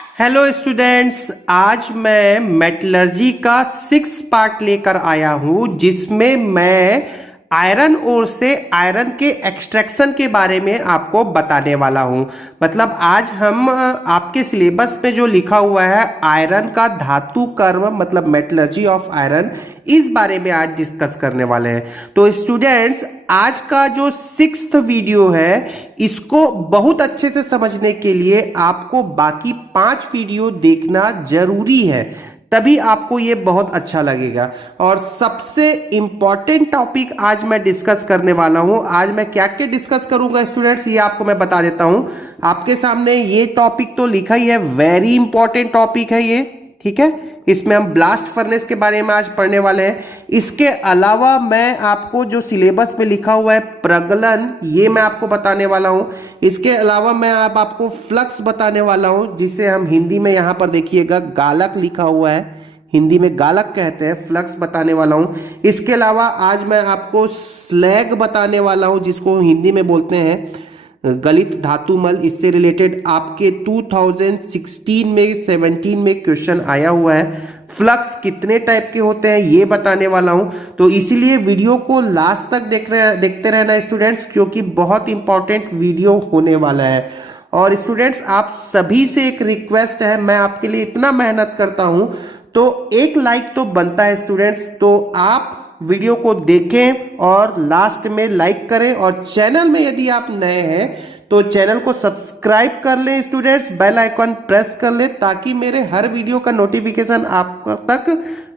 Hello students, आज मैं metallurgy का 6 पार्ट लेकर आया हूं जिसमें मैं आयरन ओर से आयरन के एक्सट्रैक्शन के बारे में आपको बताने वाला हूं। मतलब आज हम आपके सिलेबस पे जो लिखा हुआ है आयरन का धातु कर्म मतलब मेटलर्जी ऑफ आयरन, इस बारे में आज डिस्कस करने वाले हैं। तो स्टूडेंट्स, आज का जो 6th वीडियो है इसको बहुत अच्छे से समझने के लिए आपको बाकी 5 वीडियो देखना जरूरी है, तभी आपको ये बहुत अच्छा लगेगा। और सबसे इंपॉर्टेंट टॉपिक आज मैं डिस्कस करने वाला हूं। आज मैं क्या क्या डिस्कस करूंगा स्टूडेंट्स, ये आपको मैं बता देता हूं। आपके सामने ये टॉपिक तो लिखा ही है, वेरी इंपॉर्टेंट टॉपिक है ये, ठीक है। इसमें हम ब्लास्ट फर्नेस के बारे में आज पढ़ने वाले हैं। इसके अलावा मैं आपको जो सिलेबस में लिखा हुआ है प्रगलन, ये मैं आपको बताने वाला हूं। इसके अलावा मैं आपको फ्लक्स बताने वाला हूं, जिसे हम हिंदी में यहां पर देखिएगा गालक लिखा हुआ है, हिंदी में गालक कहते हैं, फ्लक्स बताने वाला हूं। इसके अलावा आज मैं आपको स्लैग बताने वाला हूं, जिसको हिंदी में बोलते हैं गलित धातुमल। इससे रिलेटेड आपके 2016 में 17 में क्वेश्चन आया हुआ है। फ्लक्स कितने टाइप के होते हैं ये बताने वाला हूं, तो इसीलिए वीडियो को लास्ट तक देखते रहना स्टूडेंट्स, क्योंकि बहुत इंपॉर्टेंट वीडियो होने वाला है। और स्टूडेंट्स, आप सभी से एक रिक्वेस्ट है, मैं आपके लिए इतना मेहनत करता हूं तो एक लाइक तो बनता है स्टूडेंट्स। तो आप वीडियो को देखें और लास्ट में लाइक करें, और चैनल में यदि आप नए हैं तो चैनल को सब्सक्राइब कर लें स्टूडेंट्स, बेल आइकॉन प्रेस कर लें ताकि मेरे हर वीडियो का नोटिफिकेशन आप तक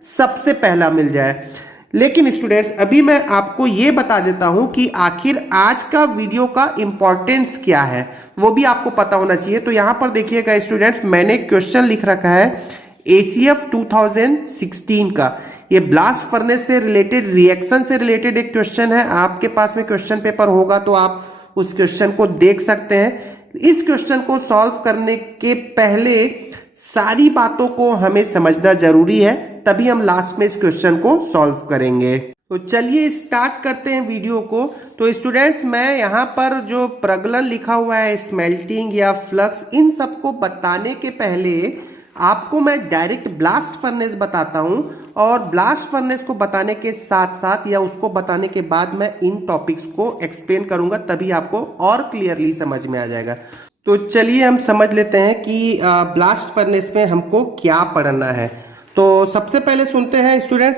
सबसे पहला मिल जाए। लेकिन स्टूडेंट्स, अभी मैं आपको ये बता देता हूं कि आखिर आज का वीडियो का इंपॉर्टेंस क्या है, वो भी आपको पता होना चाहिए। तो यहां पर देखिएगा स्टूडेंट्स, मैंने क्वेश्चन लिख रखा है ACF 2016 का। ये ब्लास्ट फर्नेस से रिलेटेड, रिएक्शन से रिलेटेड एक क्वेश्चन है। आपके पास में क्वेश्चन पेपर होगा तो आप उस क्वेश्चन को देख सकते हैं। इस क्वेश्चन को सॉल्व करने के पहले सारी बातों को हमें समझना जरूरी है, तभी हम लास्ट में इस क्वेश्चन को सॉल्व करेंगे। तो चलिए स्टार्ट करते हैं वीडियो को। तो स्टूडेंट्स, मैं यहाँ पर जो प्रगलन लिखा हुआ है, स्मेल्टिंग या फ्लक्स, इन सबको बताने के पहले आपको मैं डायरेक्ट ब्लास्ट फर्नेस बताता हूं, और ब्लास्ट फर्नेस को बताने के साथ साथ या उसको बताने के बाद मैं इन टॉपिक्स को एक्सप्लेन करूंगा, तभी आपको और क्लियरली समझ में आ जाएगा। तो चलिए हम समझ लेते हैं कि ब्लास्ट फर्नेस में हमको क्या पढ़ना है। तो सबसे पहले सुनते हैं स्टूडेंट,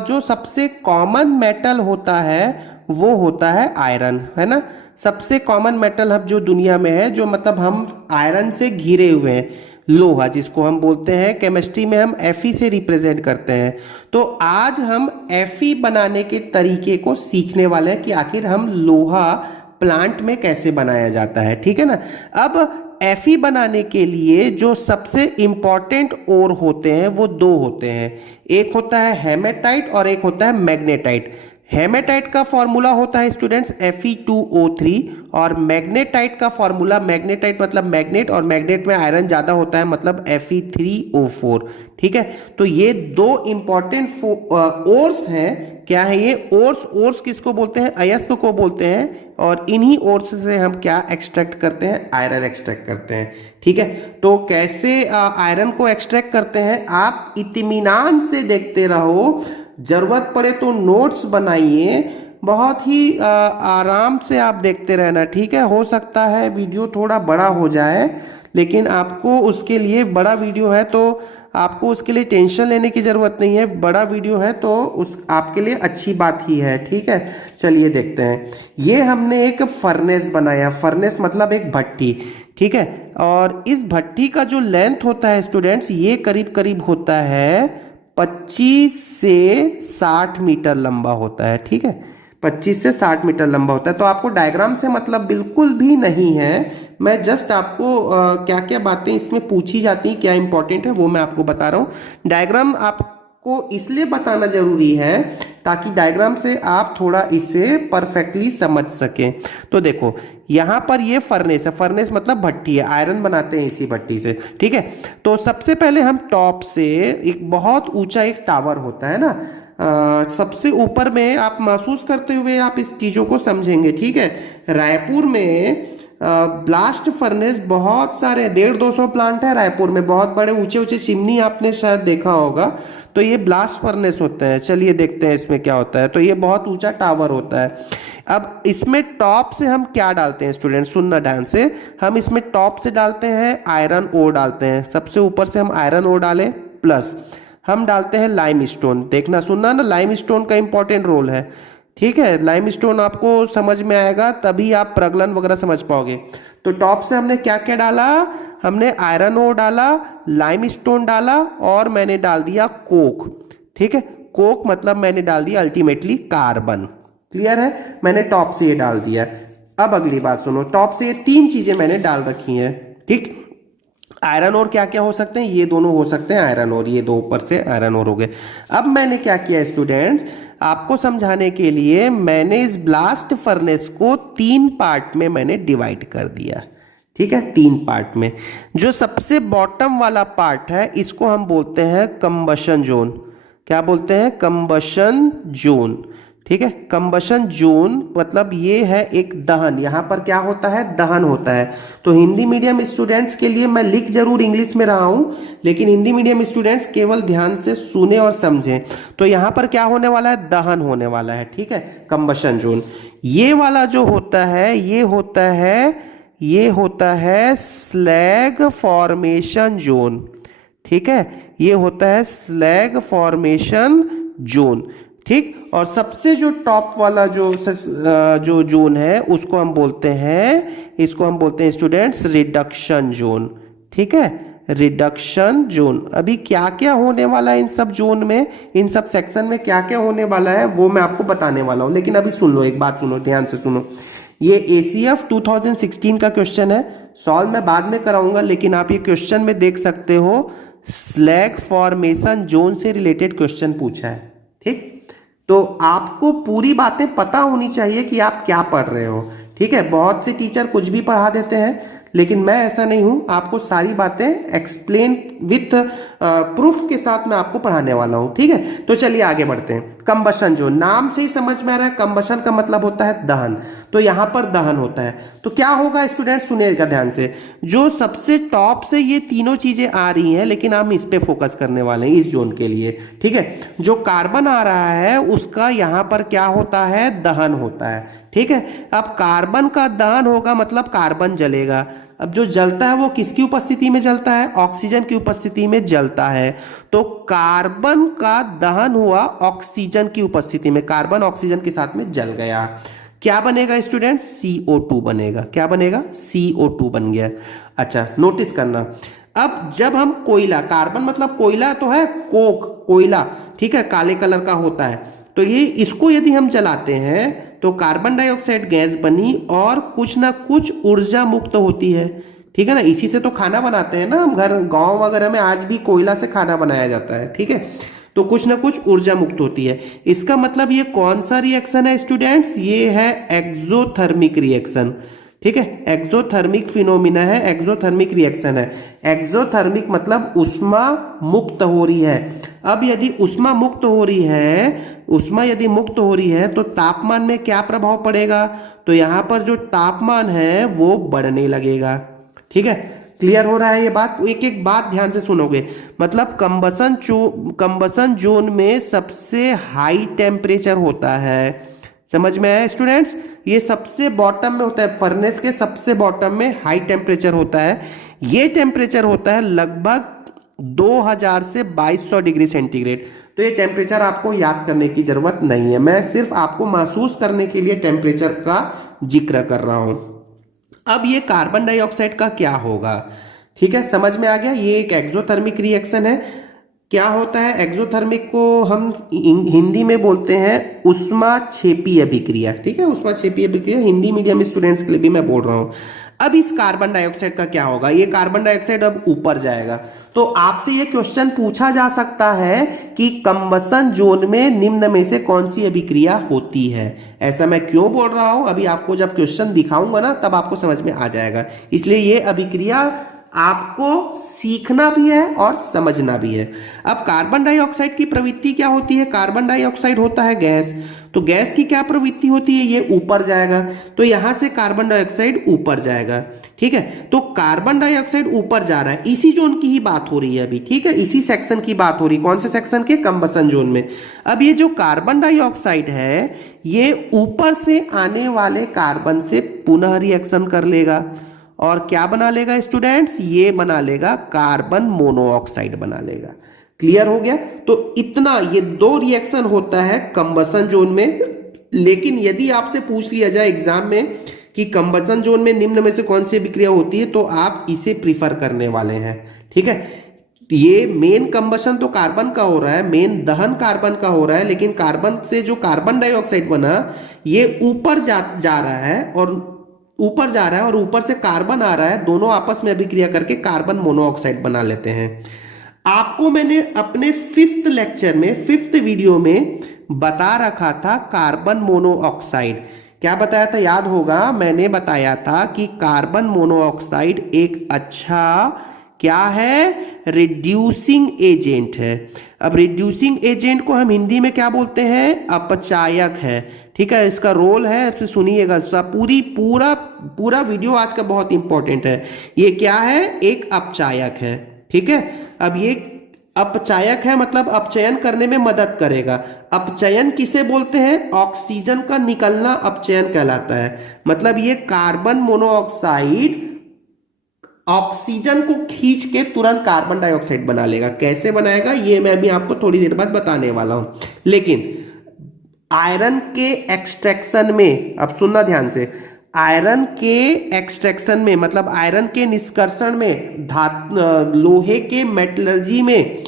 जो सबसे कॉमन मेटल होता है वो होता है आयरन, है ना। सबसे कॉमन मेटल हम जो दुनिया में है, जो मतलब हम आयरन से घिरे हुए हैं, लोहा, जिसको हम बोलते हैं केमिस्ट्री में हम Fe से रिप्रेजेंट करते हैं। तो आज हम Fe बनाने के तरीके को सीखने वाले हैं कि आखिर हम लोहा प्लांट में कैसे बनाया जाता है, ठीक है ना। अब Fe बनाने के लिए जो सबसे इंपॉर्टेंट ओर होते हैं वो दो होते हैं, एक होता है हेमेटाइट और एक होता है मैग्नेटाइट। हेमेटाइट का फॉर्मूला होता है स्टूडेंट्स Fe2O3, और मैग्नेटाइट का फॉर्मूला, मैग्नेटाइट मतलब मैग्नेट, और मैग्नेट में आयरन ज्यादा होता है मतलब Fe3O4, ठीक है। तो ये दो इंपॉर्टेंट ओर्स हैं। क्या है ये ओर्स किसको बोलते हैं? अयस्क को बोलते हैं। और इन्हीं ओर्स से हम क्या एक्सट्रैक्ट करते हैं? आयरन एक्सट्रैक्ट करते हैं, ठीक है। तो कैसे आयरन को एक्सट्रैक्ट करते हैं, आप इत्मीनान से देखते रहो, जरूरत पड़े तो नोट्स बनाइए, बहुत ही आराम से आप देखते रहना, ठीक है। हो सकता है वीडियो थोड़ा बड़ा हो जाए, लेकिन आपको उसके लिए, बड़ा वीडियो है तो आपको उसके लिए टेंशन लेने की जरूरत नहीं है। बड़ा वीडियो है तो उस आपके लिए अच्छी बात ही है, ठीक है। चलिए देखते हैं। ये हमने एक फर्नेस बनाया, फर्नेस मतलब एक भट्टी, ठीक है। और इस भट्टी का जो लेंथ होता है स्टूडेंट्स, ये करीब करीब होता है 25 से 60 मीटर लंबा होता है, ठीक है। 25 से 60 मीटर लंबा होता है। तो आपको डायग्राम से मतलब बिल्कुल भी नहीं है, मैं जस्ट आपको क्या क्या बातें इसमें पूछी जाती हैं, क्या इंपॉर्टेंट है वो मैं आपको बता रहा हूँ। डायग्राम आपको इसलिए बताना जरूरी है ताकि डायग्राम से आप थोड़ा इसे परफेक्टली समझ सकें। तो देखो, यहाँ पर ये फर्नेस है, फर्नेस मतलब भट्टी है, आयरन बनाते हैं इसी भट्टी से, ठीक है। तो सबसे पहले हम टॉप से, एक बहुत ऊंचा एक टावर होता है ना, सबसे ऊपर में आप महसूस करते हुए आप इस चीज़ों को समझेंगे, ठीक है। रायपुर में ब्लास्ट फर्नेस बहुत सारे 150-200 प्लांट है रायपुर में, बहुत बड़े ऊंचे ऊंचे चिमनी आपने शायद देखा होगा, तो ये ब्लास्ट फर्नेस होते हैं। चलिए देखते हैं इसमें क्या होता है। तो ये बहुत ऊंचा टावर होता है। अब इसमें टॉप से हम क्या डालते हैं स्टूडेंट, सुनना ध्यान से, हम इसमें टॉप से डालते हैं आयरन ओर डालते हैं, सबसे ऊपर से हम आयरन ओर डालें, प्लस हम डालते हैं लाइम स्टोन। देखना सुनना ना, लाइम स्टोन का इंपॉर्टेंट रोल है, ठीक है। लाइम स्टोन आपको समझ में आएगा तभी आप प्रगलन वगैरह समझ पाओगे। तो टॉप से हमने क्या क्या डाला, हमने आयरन ओर डाला, लाइम स्टोन डाला और मैंने डाल दिया कोक, ठीक है। कोक मतलब मैंने डाल दिया अल्टीमेटली कार्बन। क्लियर है, मैंने टॉप से ये डाल दिया। अब अगली बात सुनो, टॉप से ये 3 चीजें मैंने डाल रखी हैं, ठीक। आयरन और क्या क्या हो सकते हैं, ये दोनों हो सकते हैं आयरन और, ये 2 ऊपर से आयरन और हो गए। अब मैंने क्या किया स्टूडेंट्स, आपको समझाने के लिए मैंने इस ब्लास्ट फर्नेस को 3 पार्ट में मैंने डिवाइड कर दिया, ठीक है, 3 पार्ट में। जो सबसे बॉटम वाला पार्ट है इसको हम बोलते हैं कंबशन जोन। क्या बोलते हैं, कंबशन जोन, ठीक है। कंबशन जोन मतलब ये है एक दहन, यहां पर क्या होता है, दहन होता है। तो हिंदी मीडियम स्टूडेंट्स के लिए मैं लिख जरूर इंग्लिश में रहा हूं, लेकिन हिंदी मीडियम स्टूडेंट्स केवल ध्यान से सुने और समझें। तो यहां पर क्या होने वाला है, दहन होने वाला है, ठीक है, कंबशन जोन। ये वाला जो होता है ये होता है स्लैग फॉर्मेशन जोन, ठीक है, ये होता है स्लैग फॉर्मेशन जोन, ठीक। और सबसे जो टॉप वाला जो जोन है उसको हम बोलते हैं स्टूडेंट्स रिडक्शन जोन, ठीक है, रिडक्शन जोन। अभी क्या क्या होने वाला है इन सब जोन में, इन सब सेक्शन में क्या क्या होने वाला है वो मैं आपको बताने वाला हूं, लेकिन अभी सुन लो, एक बात सुनो, ध्यान से सुनो। ये ACF 2016 का क्वेश्चन है, सॉल्व मैं बाद में कराऊंगा, लेकिन आप ये क्वेश्चन में देख सकते हो स्लैग फॉर्मेशन जोन से रिलेटेड क्वेश्चन पूछा है, ठीक। तो आपको पूरी बातें पता होनी चाहिए कि आप क्या पढ़ रहे हो, ठीक है। बहुत से टीचर कुछ भी पढ़ा देते हैं, लेकिन मैं ऐसा नहीं हूं, आपको सारी बातें एक्सप्लेन विथ प्रूफ के साथ मैं आपको पढ़ाने वाला हूं, ठीक है। तो चलिए आगे बढ़ते हैं। कंबशन जो नाम से ही समझ में आ रहा है, कंबशन का मतलब होता है दहन, तो यहां पर दहन होता है। तो क्या होगा स्टूडेंट, सुनिएगा ध्यान से, जो सबसे टॉप से ये तीनों चीजें आ रही हैं, लेकिन हम इस पे फोकस करने वाले हैं इस जोन के लिए, ठीक है। जो कार्बन आ रहा है उसका यहां पर क्या होता है, दहन होता है, ठीक है। अब कार्बन का दहन होगा मतलब कार्बन जलेगा। अब जो जलता है वो किसकी उपस्थिति में जलता है, ऑक्सीजन की उपस्थिति में जलता है। तो कार्बन का दहन हुआ ऑक्सीजन की उपस्थिति में, कार्बन ऑक्सीजन के साथ में जल गया। क्या बनेगा स्टूडेंट, CO2 बनेगा। क्या बनेगा, CO2 बन गया। अच्छा नोटिस करना, अब जब हम कोयला, कार्बन मतलब कोयला तो है, कोक कोयला, ठीक है, काले कलर का होता है। तो ये इसको यदि हम जलाते हैं तो कार्बन डाइऑक्साइड गैस बनी और कुछ ना कुछ ऊर्जा मुक्त होती है, ठीक है ना। इसी से तो खाना बनाते हैं ना हम, घर गांव वगैरह में आज भी कोयला से खाना बनाया जाता है, ठीक है। तो कुछ ना कुछ ऊर्जा मुक्त होती है। इसका मतलब ये कौन सा रिएक्शन है स्टूडेंट्स, ये है एक्सोथर्मिक रिएक्शन, ठीक है, एक्सोथर्मिक फिनोमिना है, एक्सोथर्मिक रिएक्शन है। एक्सोथर्मिक मतलब ऊष्मा मुक्त हो रही है। अब यदि ऊष्मा मुक्त हो रही है, ऊष्मा यदि मुक्त हो रही है तो तापमान में क्या प्रभाव पड़ेगा, तो यहां पर जो तापमान है वो बढ़ने लगेगा, ठीक है। क्लियर हो रहा है ये बात, एक एक बात ध्यान से सुनोगे। मतलब कंबसन जोन में सबसे हाई टेम्परेचर होता है, समझ में आया स्टूडेंट्स। ये सबसे बॉटम में होता है, फर्नेस के सबसे बॉटम में हाई टेम्परेचर होता है। ये टेम्परेचर होता है लगभग 2000 से 2200 डिग्री सेंटीग्रेड। तो ये टेम्परेचर आपको याद करने की जरूरत नहीं है, मैं सिर्फ आपको महसूस करने के लिए टेम्परेचर का जिक्र कर रहा हूं। अब ये कार्बन डाइऑक्साइड का क्या होगा, ठीक है, समझ में आ गया। ये एक एक्सोथर्मिक रिएक्शन है। क्या होता है एक्सोथर्मिक को हम हिंदी में बोलते हैं ऊष्माक्षेपी अभिक्रिया, ठीक है, ऊष्माक्षेपी अभिक्रिया हिंदी मीडियम स्टूडेंट्स के लिए भी मैं बोल रहा हूं। अब इस कार्बन डाइऑक्साइड का क्या होगा, ये कार्बन डाइऑक्साइड अब ऊपर जाएगा। तो आपसे ये क्वेश्चन पूछा जा सकता है कि कंबसन जोन में निम्न में से कौन सी अभिक्रिया होती है। ऐसा मैं क्यों बोल रहा हूं, अभी आपको जब क्वेश्चन दिखाऊंगा ना तब आपको समझ में आ जाएगा। इसलिए ये अभिक्रिया आपको सीखना भी है और समझना भी है। अब कार्बन डाइऑक्साइड की प्रवृत्ति क्या होती है, कार्बन डाइऑक्साइड होता है गैस। तो गैस की क्या प्रवृत्ति होती है, ये ऊपर जाएगा, तो यहां से कार्बन डाइऑक्साइड ऊपर जाएगा। ठीक है, तो कार्बन डाइऑक्साइड ऊपर जा रहा है, इसी जोन की ही बात हो रही है अभी। ठीक है, इसी सेक्शन की बात हो रही है। कौन से सेक्शन के, कंबसन जोन में। अब ये जो कार्बन डाइऑक्साइड है ये ऊपर से आने वाले कार्बन से पुनः रिएक्शन कर लेगा और क्या बना लेगा स्टूडेंट्स, ये बना लेगा कार्बन मोनोऑक्साइड बना लेगा। क्लियर हो गया। तो इतना ये दो रिएक्शन होता है कंबसन जोन में। लेकिन यदि आपसे पूछ लिया जाए एग्जाम में कि कंबसन जोन में निम्न में से कौन सी विक्रिया होती है, तो आप इसे प्रीफर करने वाले हैं। ठीक है, ये मेन कंबशन तो कार्बन का हो रहा है, मेन दहन कार्बन का हो रहा है, लेकिन कार्बन से जो कार्बन डाइऑक्साइड बना ये ऊपर जा रहा है और ऊपर जा रहा है और ऊपर से कार्बन आ रहा है, दोनों आपस में अभिक्रिया करके कार्बन मोनोऑक्साइड बना लेते हैं। आपको मैंने अपने 5th लेक्चर में 5th वीडियो में बता रखा था कार्बन मोनोऑक्साइड। क्या बताया था, याद होगा, मैंने बताया था कि कार्बन मोनोऑक्साइड एक अच्छा क्या है, रिड्यूसिंग एजेंट है। अब रिड्यूसिंग एजेंट को हम हिंदी में क्या बोलते हैं, अपचायक है। ठीक है, इसका रोल है, तो सुनिएगा पूरा वीडियो आज का बहुत इंपॉर्टेंट है। ये क्या है, एक अपचायक है। ठीक है, अब ये अपचायक है मतलब अपचयन करने में मदद करेगा। अपचयन किसे बोलते हैं, ऑक्सीजन का निकलना अपचयन कहलाता है। मतलब ये कार्बन मोनोऑक्साइड ऑक्सीजन को खींच के तुरंत कार्बन डाइऑक्साइड बना लेगा। कैसे बनाएगा ये मैं भी आपको थोड़ी देर बाद बताने वाला हूं। लेकिन आयरन के एक्सट्रैक्शन में, अब सुनना ध्यान से, आयरन के एक्सट्रैक्शन में मतलब आयरन के निष्कर्षण में, लोहे के मेटलर्जी में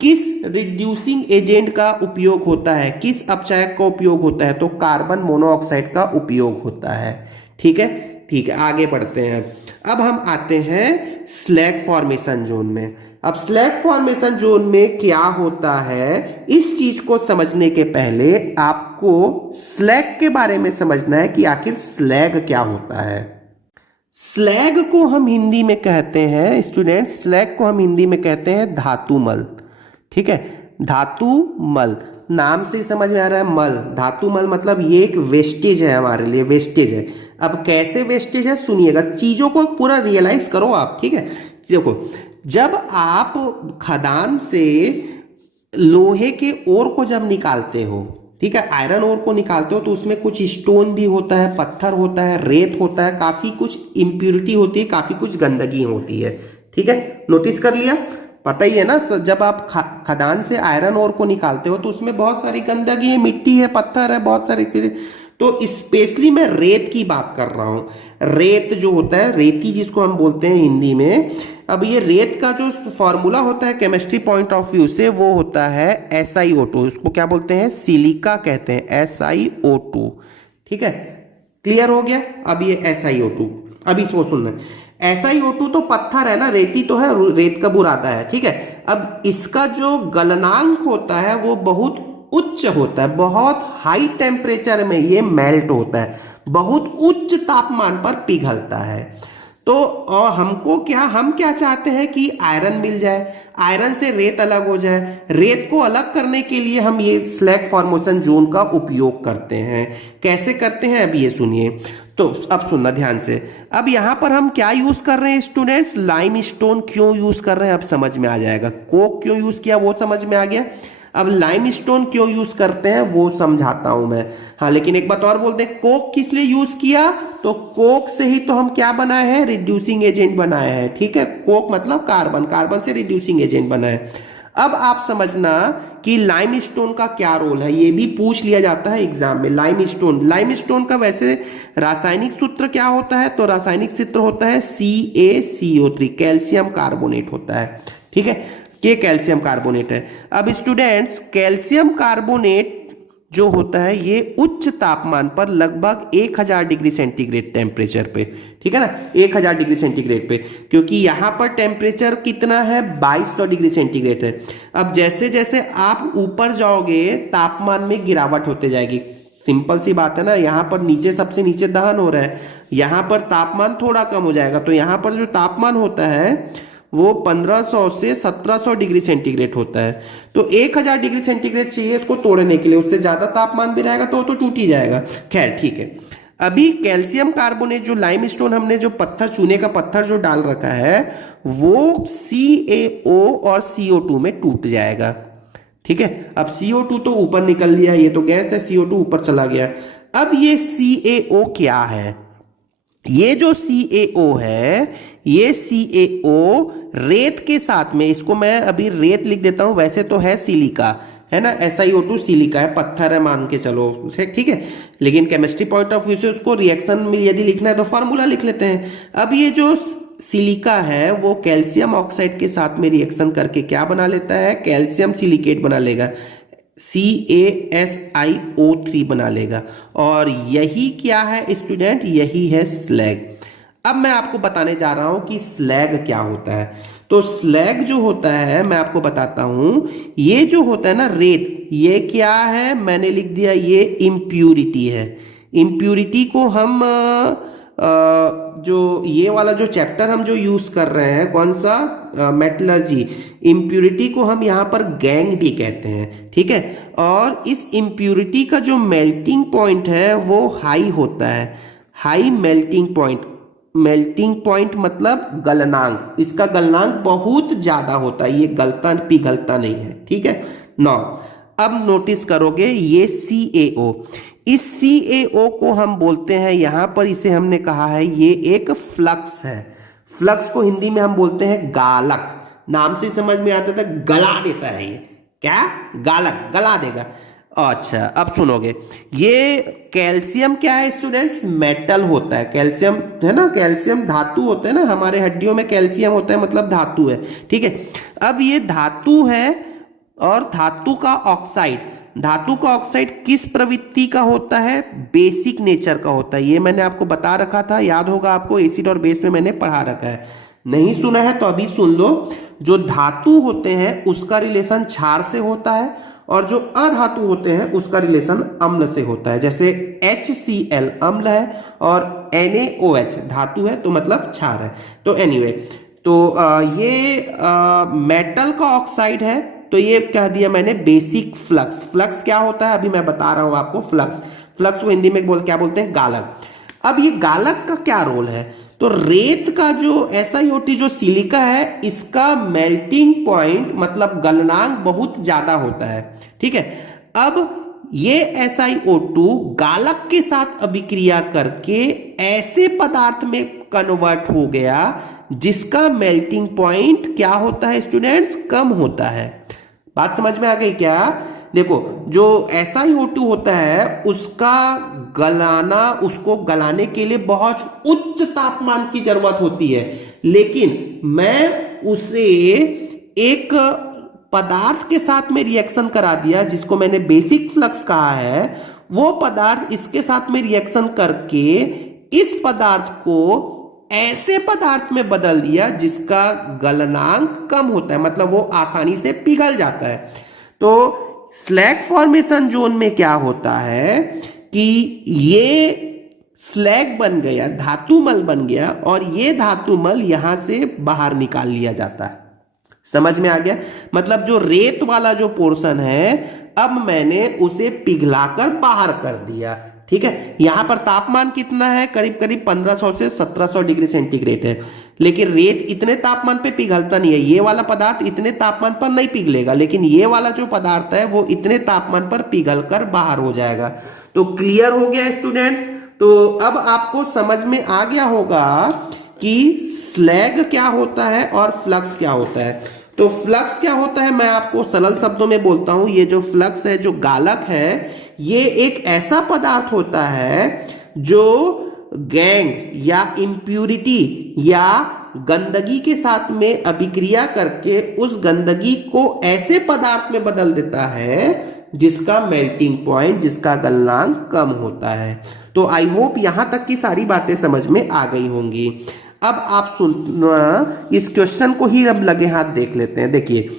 किस रिड्यूसिंग एजेंट का उपयोग होता है, किस अपचायक का उपयोग होता है, तो कार्बन मोनोऑक्साइड का उपयोग होता है। ठीक है, ठीक है, आगे बढ़ते हैं। अब हम आते हैं स्लैग फॉर्मेशन जोन में। अब स्लैग फॉर्मेशन जोन में क्या होता है, इस चीज को समझने के पहले आपको स्लैग के बारे में समझना है कि आखिर स्लैग क्या होता है। स्लैग को हम हिंदी में कहते हैं स्टूडेंट, स्लैग को हम हिंदी में कहते हैं धातुमल। ठीक है, धातुमल नाम से समझ में आ रहा है, मल, धातुमल मतलब ये एक वेस्टेज है, हमारे लिए वेस्टेज है। अब कैसे वेस्टेज है सुनिएगा, चीजों को पूरा रियलाइज करो आप। ठीक है, देखो, जब आप खदान से लोहे के ओर को जब निकालते हो, ठीक है, आयरन ओर को निकालते हो, तो उसमें कुछ स्टोन भी होता है, पत्थर होता है, रेत होता है, काफी कुछ इंप्योरिटी होती है, काफी कुछ गंदगी होती है। ठीक है, नोटिस कर लिया, पता ही है ना, जब आप खदान से आयरन ओर को निकालते हो तो उसमें बहुत सारी गंदगी है, मिट्टी है, पत्थर है, बहुत सारी चीजें। तो स्पेशली मैं रेत की बात कर रहा हूं। रेत जो होता है, रेती जिसको हम बोलते हैं हिंदी में, अब ये रेत का जो फॉर्मूला होता है केमिस्ट्री पॉइंट ऑफ व्यू से, वो होता है SiO2। उसको क्या बोलते हैं, सिलिका कहते हैं, SiO2। ठीक है, क्लियर हो गया। अब ये SiO2, अब इसको सुनना, SiO2 तो पत्थर है ना, रेती तो है, रेत का बुरादा है। ठीक है, अब इसका जो गलनांक होता है वो बहुत उच्च होता है, बहुत हाई टेम्परेचर में ये मेल्ट होता है, बहुत उच्च तापमान पर पिघलता है। तो और हमको क्या, हम क्या चाहते हैं कि आयरन मिल जाए, आयरन से रेत अलग हो जाए। रेत को अलग करने के लिए हम ये स्लैग फॉर्मेशन जोन का उपयोग करते हैं। कैसे करते हैं अब ये सुनिए। तो अब सुनना ध्यान से, अब यहां पर हम क्या यूज कर रहे हैं स्टूडेंट्स, लाइमस्टोन क्यों यूज कर रहे हैं अब समझ में आ जाएगा। कोक क्यों यूज किया वो समझ में आ गया। अब लाइमस्टोन क्यों यूज करते हैं वो समझाता हूं मैं। हाँ, लेकिन एक बात और बोलते हैं, कोक किस लिए यूज किया, तो कोक से ही तो हम क्या बनाए हैं, रिड्यूसिंग एजेंट बनाए हैं। ठीक है, कोक मतलब कार्बन, कार्बन से रिड्यूसिंग एजेंट बनाए। अब आप समझना कि लाइमस्टोन का क्या रोल है, ये भी पूछ लिया जाता है एग्जाम में। लाइमस्टोन का वैसे रासायनिक सूत्र क्या होता है, तो रासायनिक सूत्र होता है CaCO3, कैल्शियम कार्बोनेट होता है। ठीक है, ये कैल्शियम कार्बोनेट है। अब स्टूडेंट्स, कैल्शियम कार्बोनेट जो होता है ये उच्च तापमान पर लगभग 1000 डिग्री सेंटीग्रेड टेम्परेचर पे, ठीक है ना, 1000 डिग्री सेंटीग्रेड पे, क्योंकि यहां पर टेम्परेचर कितना है, 2200 डिग्री सेंटीग्रेड है। अब जैसे जैसे आप ऊपर जाओगे तापमान में गिरावट होते जाएगी। सिंपल सी बात है ना, यहाँ पर नीचे सबसे नीचे दहन हो रहा है, यहाँ पर तापमान थोड़ा कम हो जाएगा, तो यहाँ पर जो तापमान होता है वो 1500 से 1700 डिग्री सेंटीग्रेड होता है। तो 1000 डिग्री सेंटीग्रेड चाहिए इसको तोड़ने के लिए, उससे ज्यादा तापमान भी रहेगा तो टूट ही जाएगा। खैर ठीक है, अभी कैल्शियम कार्बोनेट जो लाइमस्टोन हमने जो पत्थर, चूने का पत्थर जो डाल रखा है, वो CaO और CO2 में टूट जाएगा। ठीक है, अब CO2 तो ऊपर निकल लिया, ये तो गैस है, CO2 ऊपर चला गया। अब ये CaO क्या है? ये जो CaO है, ये CaO रेत के साथ में, इसको मैं अभी रेत लिख देता हूं, वैसे तो है सिलिका, है ना, SiO2 सिलिका है, पत्थर है मान के चलो उसे, ठीक है, लेकिन केमिस्ट्री पॉइंट ऑफ व्यू से उसको रिएक्शन में यदि लिखना है तो फॉर्मूला लिख लेते हैं। अब ये जो सिलिका है वो कैल्शियम ऑक्साइड के साथ में रिएक्शन करके क्या बना लेता है? कैल्शियम सिलिकेट बना लेगा, CaSiO3 बना लेगा। और यही क्या है स्टूडेंट? यही है स्लैग। अब मैं आपको बताने जा रहा हूं कि स्लैग क्या होता है। तो स्लैग जो होता है मैं आपको बताता हूं, ये जो होता है ना रेत, ये क्या है? मैंने लिख दिया ये इम्प्यूरिटी है। इम्प्यूरिटी को हम जो ये वाला जो चैप्टर हम जो यूज कर रहे हैं, कौन सा? मेटलर्जी, इम्प्यूरिटी को हम यहाँ पर गैंग भी कहते हैं। ठीक है, और इस इम्प्यूरिटी का जो मेल्टिंग पॉइंट है वो हाई होता है, high melting point. Melting point मतलब गलनांक, इसका गलनांक बहुत ज्यादा होता है, ये गलता पिघलता नहीं है। ठीक है, नौ अब नोटिस करोगे ये CaO, इस CaO को हम बोलते हैं, यहां पर इसे हमने कहा है ये एक फ्लक्स है। फ्लक्स को हिंदी में हम बोलते हैं गालक। नाम से समझ में आता था, गला देता है ये, क्या? गालक, गला देगा। अच्छा, अब सुनोगे, ये कैल्शियम क्या है स्टूडेंट्स? मेटल होता है। कैल्शियम है ना, कैल्शियम धातु होता है ना, हमारे हड्डियों में कैल्शियम होता है, मतलब धातु है। ठीक है, अब ये धातु है, और धातु का ऑक्साइड, धातु का ऑक्साइड किस प्रवृत्ति का होता है? बेसिक नेचर का होता है। ये मैंने आपको बता रखा था, याद होगा आपको, एसिड और बेस में मैंने पढ़ा रखा है। नहीं सुना है तो अभी सुन लो। जो धातु होते हैं उसका रिलेशन क्षार से होता है, और जो अधातु होते हैं उसका रिलेशन अम्ल से होता है। जैसे HCl अम्ल है और NaOH धातु है, तो मतलब क्षार है। तो एनीवे, तो ये मेटल का ऑक्साइड है, तो ये कह दिया मैंने बेसिक फ्लक्स। फ्लक्स क्या होता है अभी मैं बता रहा हूं आपको। फ्लक्स, फ्लक्स को हिंदी में क्या बोलते हैं? गालक। अब ये गालक का क्या रोल है? तो रेत का जो SiO2 जो सिलिका है, इसका मेल्टिंग पॉइंट मतलब गलनांक बहुत ज्यादा होता है। ठीक है, अब ये SiO2 गालक के साथ अभिक्रिया करके ऐसे पदार्थ में कन्वर्ट हो गया जिसका मेल्टिंग पॉइंट क्या होता है स्टूडेंट्स? कम होता है। बात समझ में आ गई क्या? देखो, जो SiO2 होता है उसका गलाना, उसको गलाने के लिए बहुत उच्च तापमान की जरूरत होती है, लेकिन मैं उसे एक पदार्थ के साथ में रिएक्शन करा दिया जिसको मैंने बेसिक फ्लक्स कहा है। वो पदार्थ इसके साथ में रिएक्शन करके इस पदार्थ को ऐसे पदार्थ में बदल दिया जिसका गलनांक कम होता है, मतलब वो आसानी से पिघल जाता है। तो स्लैग फॉर्मेशन जोन में क्या होता है कि ये स्लैग बन गया, धातुमल बन गया, और ये धातुमल यहां से बाहर निकाल लिया जाता है। समझ में आ गया? मतलब जो रेत वाला जो पोर्शन है, अब मैंने उसे पिघलाकर बाहर कर दिया। ठीक है, यहां पर तापमान कितना है? करीब करीब 1500 से 1700 डिग्री सेंटीग्रेड है, लेकिन रेत इतने तापमान पे पिघलता नहीं है। ये वाला पदार्थ इतने तापमान पर नहीं पिघलेगा, लेकिन ये वाला जो पदार्थ है वो इतने तापमान पर पिघलकर बाहर हो जाएगा। तो क्लियर हो गया स्टूडेंट्स? तो अब आपको समझ में आ गया होगा कि स्लैग क्या होता है और फ्लक्स क्या होता है। तो फ्लक्स क्या होता है मैं आपको सरल शब्दों में बोलता हूं। ये जो फ्लक्स है, जो गालक है, ये एक ऐसा पदार्थ होता है जो गैंग या इंप्यूरिटी या गंदगी के साथ में अभिक्रिया करके उस गंदगी को ऐसे पदार्थ में बदल देता है जिसका मेल्टिंग पॉइंट, जिसका गलनांक कम होता है। तो आई होप यहां तक की सारी बातें समझ में आ गई होंगी। अब आप सुनना, इस क्वेश्चन को ही हम लगे हाथ देख लेते हैं। देखिए,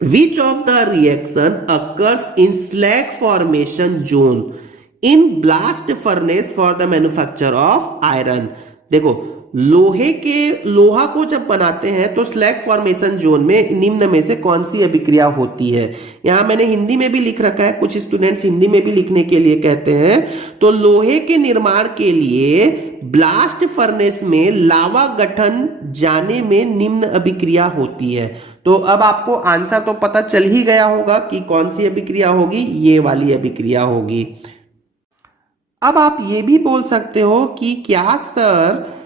which of the reaction occurs in slag formation zone in blast furnace for the manufacture of iron? देखो, लोहा को जब बनाते हैं तो स्लैग फॉर्मेशन जोन में निम्न में से कौन सी अभिक्रिया होती है। यहां मैंने हिंदी में भी लिख रखा है, कुछ स्टूडेंट्स हिंदी में भी लिखने के लिए कहते हैं। तो लोहे के निर्माण के लिए ब्लास्ट फर्नेस में लावा गठन जाने में निम्न अभिक्रिया होती है। तो अब आपको आंसर तो पता चल ही गया होगा कि कौन सी अभिक्रिया होगी, ये वाली अभिक्रिया होगी। अब आप ये भी बोल सकते हो कि क्या सर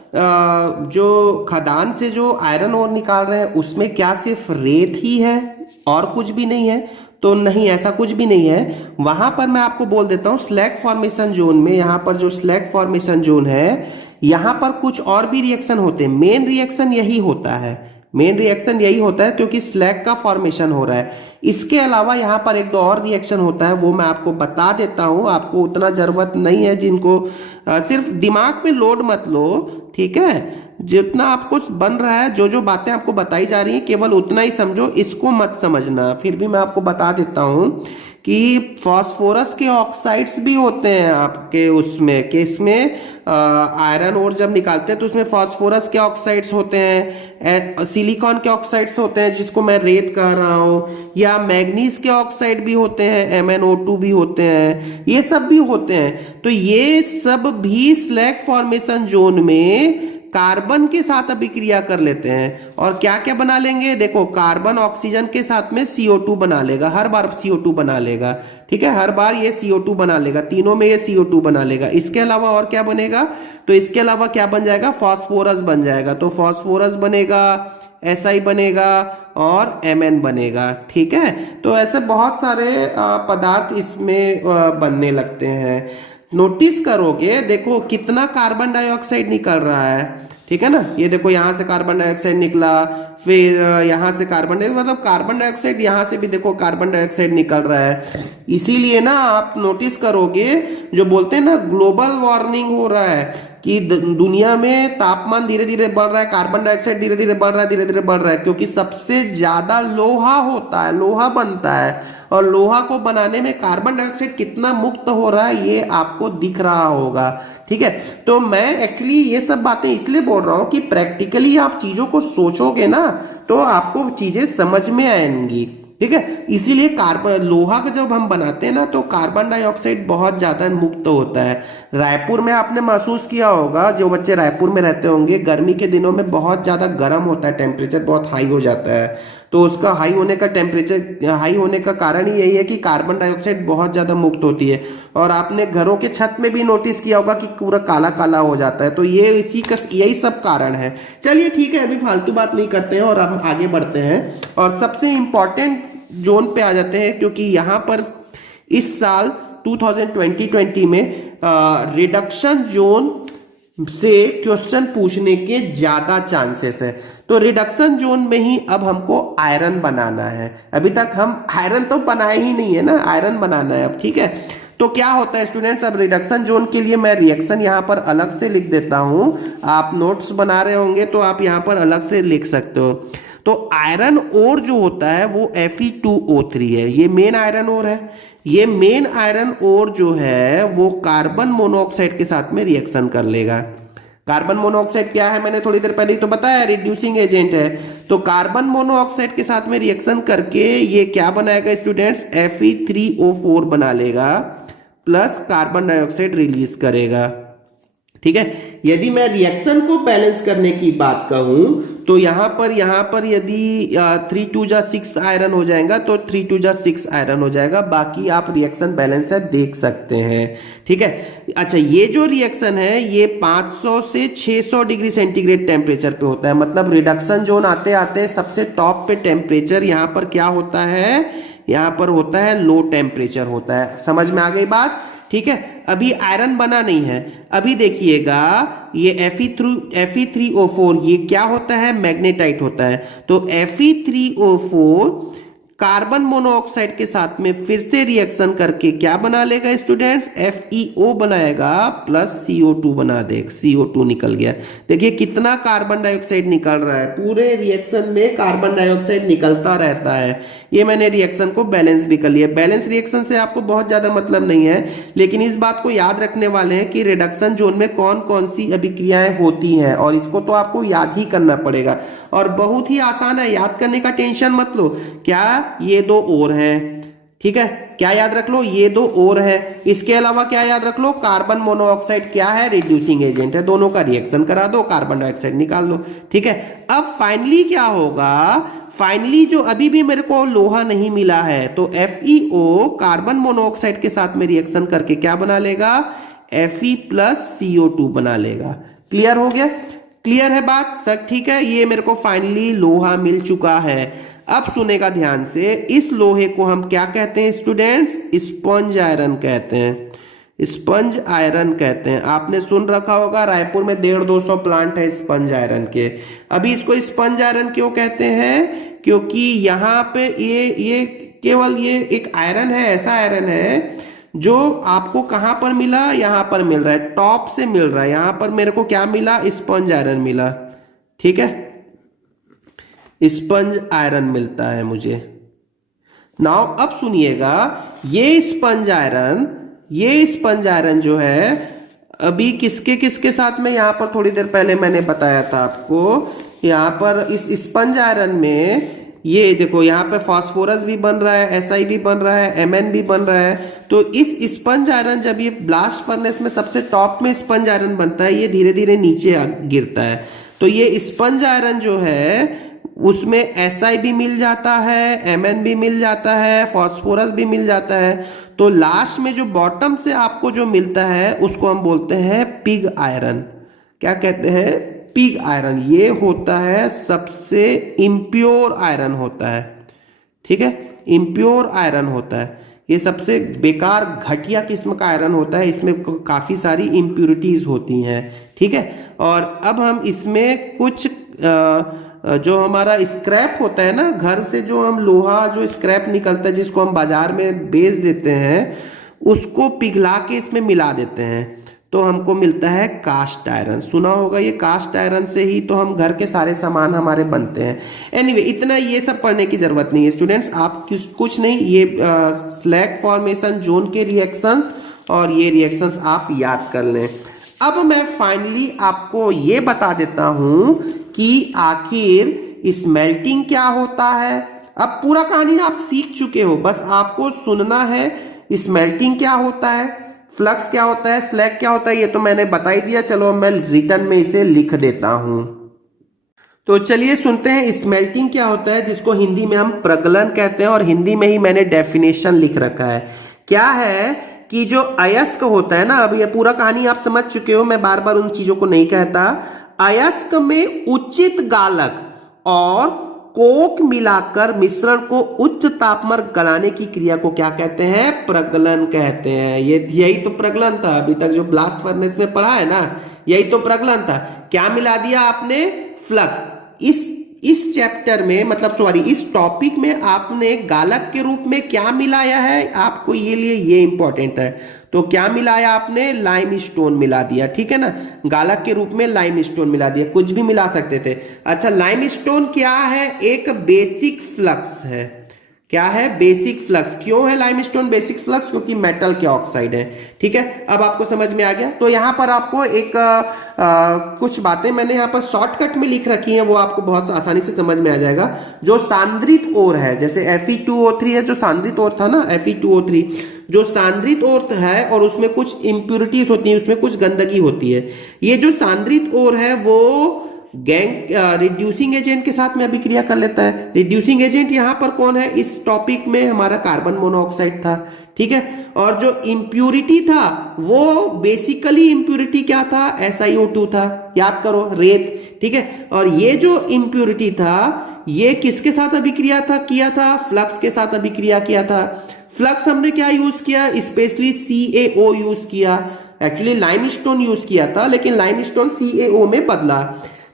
जो खदान से जो आयरन ओर निकाल रहे हैं उसमें क्या सिर्फ रेत ही है और कुछ भी नहीं है। तो नहीं, ऐसा कुछ भी नहीं है। वहां पर मैं आपको बोल देता हूं, स्लैग फॉर्मेशन जोन में, यहां पर जो स्लैग फॉर्मेशन जोन है यहां पर कुछ और भी रिएक्शन होते हैं। मेन रिएक्शन यही होता है, मेन रिएक्शन यही होता है क्योंकि स्लैग का फॉर्मेशन हो रहा है। इसके अलावा यहाँ पर एक दो और रिएक्शन होता है, वो मैं आपको बता देता हूँ, आपको उतना जरूरत नहीं है। जिनको सिर्फ दिमाग पे लोड मत लो, ठीक है। जितना आपको बन रहा है, जो जो बातें आपको बताई जा रही हैं केवल उतना ही समझो, इसको मत समझना। फिर भी मैं आपको बता देता हूँ कि फास्फोरस के ऑक्साइड्स भी होते हैं आपके उसमें, कि इसमें आयरन ओर जब निकालते हैं तो उसमें फास्फोरस के ऑक्साइड्स होते हैं, सिलिकॉन के ऑक्साइड्स होते हैं जिसको मैं रेत कह रहा हूँ, या मैग्नीज के ऑक्साइड भी होते हैं, MnO2 भी होते हैं, ये सब भी होते हैं। तो ये सब भी स्लैग फॉर्मेशन जोन में कार्बन के साथ अभिक्रिया कर लेते हैं। और क्या क्या बना लेंगे, देखो कार्बन ऑक्सीजन के साथ में CO2 बना लेगा, हर बार CO2 बना लेगा, ठीक है, हर बार ये CO2 बना लेगा, तीनों में ये CO2 बना लेगा। इसके अलावा और क्या बनेगा, तो इसके अलावा क्या बन जाएगा, फास्फोरस बन जाएगा। तो फास्फोरस बनेगा, SI बनेगा और Mn बनेगा, ठीक है। तो ऐसे बहुत सारे पदार्थ इसमें बनने लगते हैं। नोटिस करोगे, देखो कितना कार्बन डाइऑक्साइड निकल रहा है, ठीक है ना। ये देखो यहाँ से कार्बन डाइऑक्साइड निकला, फिर यहाँ से कार्बन डाइऑक्साइड, मतलब कार्बन डाइऑक्साइड यहाँ से भी देखो कार्बन डाइऑक्साइड निकल रहा है। इसीलिए ना आप नोटिस करोगे, जो बोलते हैं ना ग्लोबल वार्मिंग हो रहा है, कि दुनिया में तापमान धीरे धीरे बढ़ रहा है, कार्बन डाइऑक्साइड धीरे धीरे बढ़ रहा है, धीरे धीरे बढ़ रहा है, क्योंकि सबसे ज्यादा लोहा होता है, लोहा बनता है। और लोहा को बनाने में कार्बन डाइऑक्साइड कितना मुक्त हो रहा है ये आपको दिख रहा होगा, ठीक है। तो मैं एक्चुअली ये सब बातें इसलिए बोल रहा हूं कि प्रैक्टिकली आप चीजों को सोचोगे ना तो आपको चीजें समझ में आएंगी, ठीक है। इसीलिए कार्बन लोहा का जब हम बनाते हैं ना तो कार्बन डाइऑक्साइड बहुत ज्यादा मुक्त होता है। रायपुर में आपने महसूस किया होगा, जो बच्चे रायपुर में रहते होंगे, गर्मी के दिनों में बहुत ज्यादा गर्म होता है, टेम्परेचर बहुत हाई हो जाता है। तो उसका हाई होने का टेम्परेचर हाई होने का कारण ही यही है कि कार्बन डाइऑक्साइड बहुत ज्यादा मुक्त होती है। और आपने घरों के छत में भी नोटिस किया होगा कि पूरा काला काला हो जाता है। तो ये यही सब कारण है। चलिए ठीक है, अभी फालतू बात नहीं करते हैं और हम आगे बढ़ते हैं और सबसे इंपॉर्टेंट जोन पे आ जाते हैं, क्योंकि यहाँ पर इस साल 2020 में रिडक्शन जोन से क्वेश्चन पूछने के ज्यादा चांसेस है। तो रिडक्शन जोन में ही अब हमको आयरन बनाना है। अभी तक हम आयरन तो बनाए ही नहीं है ना, आयरन बनाना है अब, ठीक है। तो क्या होता है स्टूडेंट्स, अब रिडक्शन जोन के लिए मैं रिएक्शन यहाँ पर अलग से लिख देता हूं। आप नोट्स बना रहे होंगे तो आप यहाँ पर अलग से लिख सकते हो। तो आयरन ओर जो होता है वो Fe2O3 है, ये मेन आयरन ओर है। ये मेन आयरन ओर जो है वो कार्बन मोनोऑक्साइड के साथ में रिएक्शन कर लेगा। कार्बन मोनोऑक्साइड क्या है, मैंने थोड़ी देर पहले ही तो बताया, रिड्यूसिंग एजेंट है। तो कार्बन मोनोऑक्साइड के साथ में रिएक्शन करके ये क्या बनाएगा स्टूडेंट्स, Fe3O4 बना लेगा, प्लस कार्बन डाइऑक्साइड रिलीज करेगा, ठीक है। यदि मैं रिएक्शन को बैलेंस करने की बात कहूं तो यहां पर यदि 3 2 जा 6 आयरन हो जाएगा तो 3 2 जा 6 आयरन हो जाएगा। बाकी आप रिएक्शन बैलेंस है देख सकते हैं, ठीक है। अच्छा, ये जो रिएक्शन है ये 500 से 600 डिग्री सेंटीग्रेड टेम्परेचर पे होता है। मतलब रिडक्शन जोन आते आते सबसे टॉप पे टेम्परेचर यहाँ पर क्या होता है, यहाँ पर होता है लो टेम्परेचर होता है। समझ में आ गई बात, ठीक है। अभी आयरन बना नहीं है। अभी देखिएगा ये Fe3O4 ये क्या होता है, मैग्नेटाइट होता है। तो Fe3O4 कार्बन मोनोऑक्साइड के साथ में फिर से रिएक्शन करके क्या बना लेगा स्टूडेंट्स, FeO बनाएगा प्लस CO2 बना दे, CO2 निकल गया। देखिए कितना कार्बन डाइऑक्साइड निकल रहा है, पूरे रिएक्शन में कार्बन डाइऑक्साइड निकलता रहता है। ये मैंने रिएक्शन को बैलेंस भी कर लिया। बैलेंस रिएक्शन से आपको बहुत ज्यादा मतलब नहीं है, लेकिन इस बात को याद रखने वाले हैं कि रिडक्शन जोन में कौन कौन सी अभिक्रियाएं होती हैं, और इसको तो आपको याद ही करना पड़ेगा और बहुत ही आसान है, याद करने का टेंशन मत लो। क्या ये दो और हैं, ठीक है, क्या याद रख लो, ये दो और है। इसके अलावा क्या याद रख लो, कार्बन मोनोऑक्साइड क्या है, रिड्यूसिंग एजेंट है, दोनों का रिएक्शन करा दो, कार्बन डाइऑक्साइड निकाल दो, ठीक है। अब फाइनली क्या होगा, फाइनली जो अभी भी मेरे को लोहा नहीं मिला है, तो FeO कार्बन मोनोऑक्साइड के साथ में रिएक्शन करके क्या बना लेगा, Fe प्लस CO2 बना लेगा। क्लियर हो गया, क्लियर है बात सब, ठीक है। ये मेरे को फाइनली लोहा मिल चुका है। अब सुनेगा ध्यान से, इस लोहे को हम क्या कहते हैं स्टूडेंट्स, स्पंज आयरन कहते हैं, स्पंज आयरन कहते हैं। आपने सुन रखा होगा रायपुर में 150-200 प्लांट है स्पंज आयरन के। अभी इसको स्पंज आयरन क्यों कहते हैं, क्योंकि यहाँ पे ये केवल ये एक आयरन है, ऐसा आयरन है जो आपको कहां पर मिला, यहां पर मिल रहा है, टॉप से मिल रहा है। यहां पर मेरे को क्या मिला, स्पंज आयरन मिला, ठीक है, स्पंज आयरन मिलता है मुझे। नाउ अब सुनिएगा, ये स्पंज आयरन जो है अभी किसके किसके साथ में, यहां पर थोड़ी देर पहले मैंने बताया था आपको, यहां पर इस स्पंज आयरन में ये देखो, यहाँ पे फास्फोरस भी बन रहा है, Si भी बन रहा है, Mn भी बन रहा है। तो इस स्पंज आयरन जब ये ब्लास्ट फर्नेस में सबसे टॉप में स्पंज आयरन बनता है, ये धीरे धीरे नीचे गिरता है। तो ये स्पंज आयरन जो है उसमें Si भी मिल जाता है, Mn भी मिल जाता है, फास्फोरस भी मिल जाता है। तो लास्ट में जो बॉटम से आपको जो मिलता है उसको हम बोलते हैं पिग आयरन। क्या कहते हैं, पिग आयरन। ये होता है सबसे इम्प्योर आयरन होता है, ठीक है, इम्प्योर आयरन होता है। ये सबसे बेकार घटिया किस्म का आयरन होता है, इसमें काफी सारी इम्प्यूरिटीज होती हैं, ठीक है। और अब हम इसमें कुछ जो हमारा स्क्रैप होता है ना, घर से जो हम लोहा जो स्क्रैप निकलता है जिसको हम बाजार में बेच देते हैं, उसको पिघला के इसमें मिला देते हैं, तो हमको मिलता है कास्ट आयरन। सुना होगा ये, कास्ट आयरन से ही तो हम घर के सारे सामान हमारे बनते हैं। एनीवे, इतना ये सब पढ़ने की जरूरत नहीं है स्टूडेंट्स, आप कुछ नहीं, ये स्लैग फॉर्मेशन जोन के रिएक्शंस और ये रिएक्शंस आप याद कर लें। अब मैं फाइनली आपको ये बता देता हूं कि आखिर स्मेल्टिंग क्या होता है। अब पूरा कहानी आप सीख चुके हो, बस आपको सुनना है स्मेल्टिंग क्या होता है, फ्लक्स क्या होता है, स्लैग क्या होता है, ये तो मैंने बता ही दिया। चलो मैं रिटर्न में इसे लिख देता हूं। तो चलिए सुनते हैं स्मेल्टिंग क्या होता है, जिसको हिंदी में हम प्रगलन कहते हैं, और हिंदी में ही मैंने डेफिनेशन लिख रखा है। क्या है कि जो अयस्क होता है ना, अब ये पूरा कहानी आप समझ चुके हो, मैं बार बार उन चीजों को नहीं कहता। अयस्क में उचित गालक और कोक मिलाकर मिश्रण को उच्च तापमान पर गलाने की क्रिया को क्या कहते हैं, प्रगलन कहते हैं। यही तो प्रगलन था, अभी तक जो ब्लास्ट फर्नेस में पढ़ा है ना, यही तो प्रगलन था। क्या मिला दिया आपने, फ्लक्स। इस चैप्टर में, मतलब सॉरी, इस टॉपिक में आपने गालक के रूप में क्या मिलाया है, आपको ये लिए ये इंपॉर्टेंट है। तो क्या मिलाया आपने, लाइम स्टोन मिला दिया, ठीक है ना, गालक के रूप में लाइम स्टोन मिला दिया, कुछ भी मिला सकते थे। अच्छा, लाइम स्टोन क्या है, एक बेसिक फ्लक्स है। क्या है, बेसिक फ्लक्स। क्यों है लाइमस्टोन बेसिक फ्लक्स, क्योंकि मेटल के ऑक्साइड है, ठीक है। अब आपको समझ में आ गया। तो यहां पर आपको एक कुछ बातें मैंने यहां पर शॉर्टकट में लिख रखी हैं, वो आपको बहुत आसानी से समझ में आ जाएगा। जो सांद्रित ओर है, जैसे Fe2O3 है, जो सांद्रित ओर था ना, Fe2O3 जो सांद्रित ओर है, और उसमें कुछ इंप्यूरिटीज होती है, उसमें कुछ गंदगी होती है। ये जो सांद्रित ओर है वो रिड्यूसिंग एजेंट के साथ में अभिक्रिया कर लेता है। रिड्यूसिंग एजेंट यहां पर कौन है, इस टॉपिक में हमारा कार्बन मोनोऑक्साइड था, ठीक है। और जो इंप्यूरिटी था वो बेसिकली इंप्यूरिटी क्या था, SiO2 था, याद करो, रेत, ठीक है। और ये जो इंप्यूरिटी था ये किसके साथ अभिक्रिया किया था, फ्लक्स के साथ अभिक्रिया किया था। फ्लक्स हमने क्या यूज किया, स्पेशली CaO यूज किया। एक्चुअली लाइमस्टोन यूज किया था, लेकिन लाइमस्टोन CaO में बदला।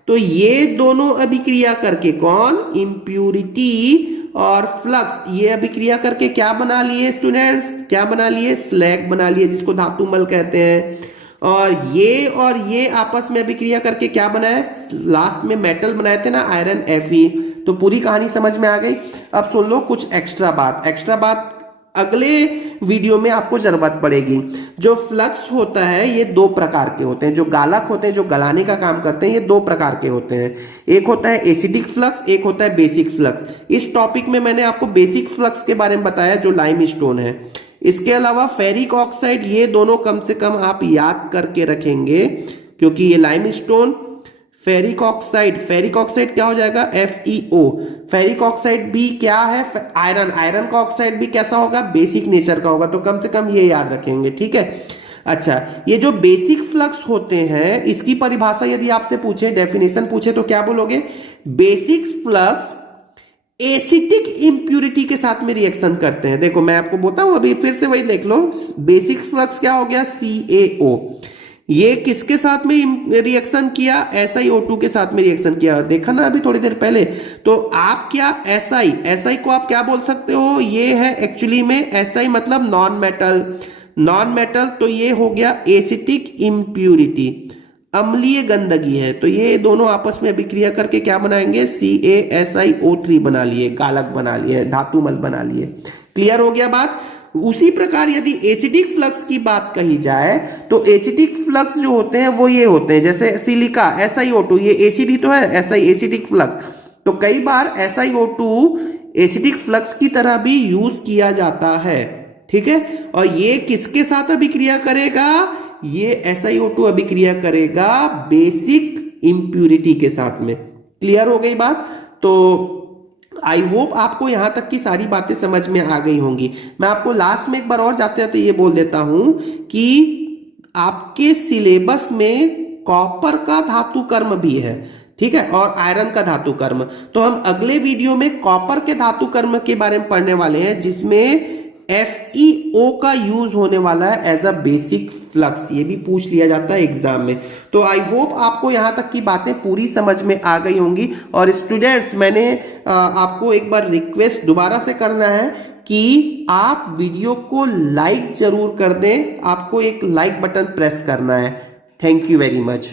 तो ये दोनों अभिक्रिया करके कौन, इंप्यूरिटी और फ्लक्स ये अभिक्रिया करके क्या बना लिए स्टूडेंट्स, क्या बना लिए, स्लैग बना लिए, जिसको धातु मल कहते हैं। और ये आपस में अभिक्रिया करके क्या बनाए, लास्ट में मेटल बनाए थे ना, आयरन Fe। तो पूरी कहानी समझ में आ गई। अब सुन लो कुछ एक्स्ट्रा बात अगले वीडियो में आपको जरूरत पड़ेगी। जो फ्लक्स होता है ये दो प्रकार के होते हैं, जो गालक होते हैं, जो गलाने का काम करते हैं, ये दो प्रकार के होते हैं। एक होता है एसिडिक फ्लक्स, एक होता है बेसिक फ्लक्स। इस टॉपिक में मैंने आपको बेसिक फ्लक्स के बारे में बताया जो लाइमस्टोन है। इसके अलावा फेरिक ऑक्साइड, ये दोनों कम से कम आप याद करके रखेंगे, क्योंकि ये लाइमस्टोन, फेरिक ऑक्साइड क्या हो जाएगा, FeO। फेरिक ऑक्साइड भी क्या है, आयरन का ऑक्साइड भी कैसा होगा, बेसिक नेचर का होगा। तो कम से कम ये याद रखेंगे, ठीक है। अच्छा, ये जो बेसिक फ्लक्स होते हैं इसकी परिभाषा यदि आपसे पूछे, डेफिनेशन पूछे, तो क्या बोलोगे, बेसिक फ्लक्स एसिटिक इंप्यूरिटी के साथ में रिएक्शन करते हैं। देखो मैं आपको बोलता हूं, अभी फिर से वही देख लो, बेसिक फ्लक्स क्या हो गया, CaO। ये किसके साथ में रिएक्शन किया, SiO2 के साथ में रिएक्शन किया, देखा ना अभी थोड़ी देर पहले। तो आप क्या SI को आप क्या बोल सकते हो, ये है एक्चुअली में SI मतलब नॉन मेटल। तो ये हो गया एसिटिक इंप्यूरिटी, अम्लीय गंदगी है। तो ये दोनों आपस में अभिक्रिया करके क्या बनाएंगे, CaSiO3 बना लिए, गालक बना लिए, धातुमल बना लिए। क्लियर हो गया बात। उसी प्रकार यदि एसिडिक फ्लक्स की बात कही जाए तो एसिडिक फ्लक्स जो होते हैं वो ये होते हैं, जैसे सिलिका SiO2, ये एसिड ही तो है, एसिडिक फ्लक्स। तो कई बार SiO2 एसिडिक फ्लक्स की तरह भी यूज किया जाता है, ठीक है। और ये किसके साथ अभिक्रिया करेगा, ये SiO2 अभिक्रिया करेगा बेसिक इंप्यूरिटी के साथ में। क्लियर हो गई बात। तो आई होप आपको यहां तक की सारी बातें समझ में आ गई होंगी। मैं आपको लास्ट में एक बार और जाते जाते ये बोल देता हूं कि आपके सिलेबस में कॉपर का धातु कर्म भी है, ठीक है, और आयरन का धातु कर्म। तो हम अगले वीडियो में कॉपर के धातु कर्म के बारे में पढ़ने वाले हैं, जिसमें FeO का यूज होने वाला है एज अ बेसिक फ्लक्स। ये भी पूछ लिया जाता है एग्जाम में। तो आई होप आपको यहां तक की बातें पूरी समझ में आ गई होंगी। और स्टूडेंट्स, मैंने आपको एक बार रिक्वेस्ट दोबारा से करना है कि आप वीडियो को लाइक जरूर कर दें। आपको एक लाइक बटन प्रेस करना है। Thank you very much.